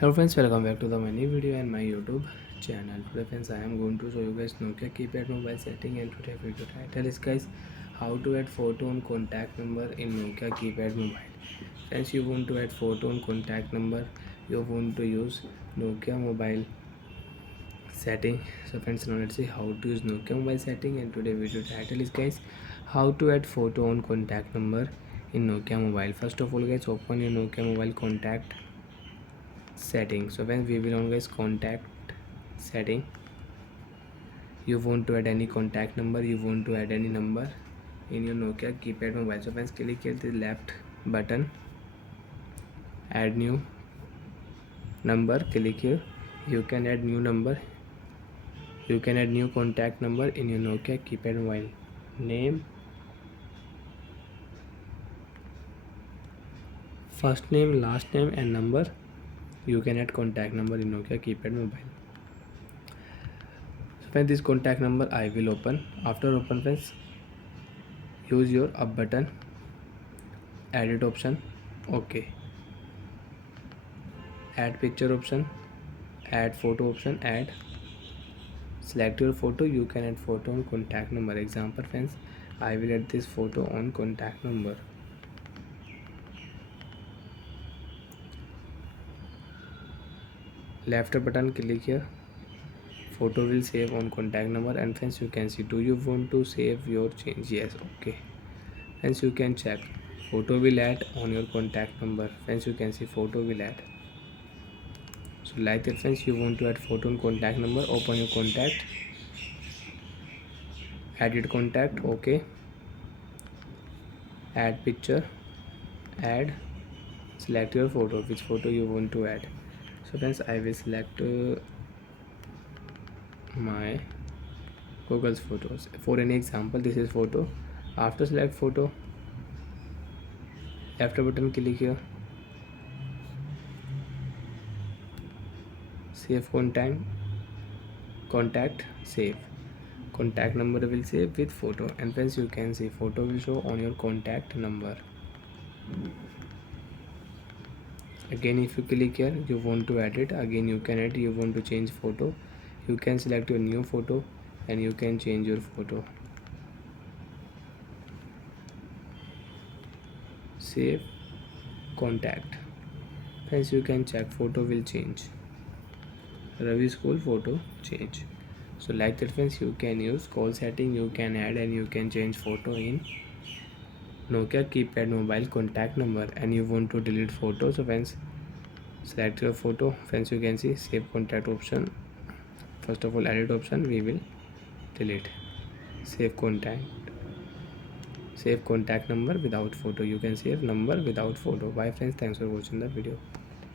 Hello friends, welcome back to the my new video and my YouTube channel. Today friends, I am going to show you guys Nokia keypad mobile setting, and today video title is guys how to add photo on contact number in Nokia keypad mobile. Friends, you want to add photo on contact number, you want to use Nokia mobile setting. So friends, now let's see how to use Nokia mobile setting, and today video title is guys how to add photo on contact number in Nokia mobile. First of all guys, open your Nokia mobile contact setting. So when we will on guys contact setting, you want to add any contact number, you want to add any number in your Nokia keypad mobile. So friends, click here the left button, add new number, click here. You can add new number, you can add new contact number in your Nokia keypad mobile. Name, first name, last name and number. You can add contact number in Nokia keypad mobile. When this contact number I will open. After open friends, use your up button, edit option, okay, add picture option, add photo option, add, select your photo. You can add photo on contact number. Example friends, I will add this photo on contact number. Left button, click here, photo will save on contact number. And friends, you can see, do you want to save your change? Yes, okay. Friends, you can check, photo will add on your contact number. Friends, you can see photo will add. So like that friends, you want to add photo on contact number, open your contact, edit contact, okay, add picture, add, select your photo, which photo you want to add. So friends, I will select my Google's photos. For any example, this is photo. After select photo, left button, click here, save contact, save. Contact number will save with photo. And friends, you can see photo will show on your contact number. Again, if you click here, you want to edit, again you can edit. You want to change photo, you can select your new photo and you can change your photo. Save contact. Friends, you can check, photo will change. Ravi school photo change. So like that friends, you can use call setting, you can add and you can change photo in Nokia keypad mobile contact number. And you want to delete photo, so friends, select your photo. Friends, you can see save contact option. First of all, edit option, we will delete. Save contact number without photo. You can save number without photo. Bye friends, thanks for watching the video.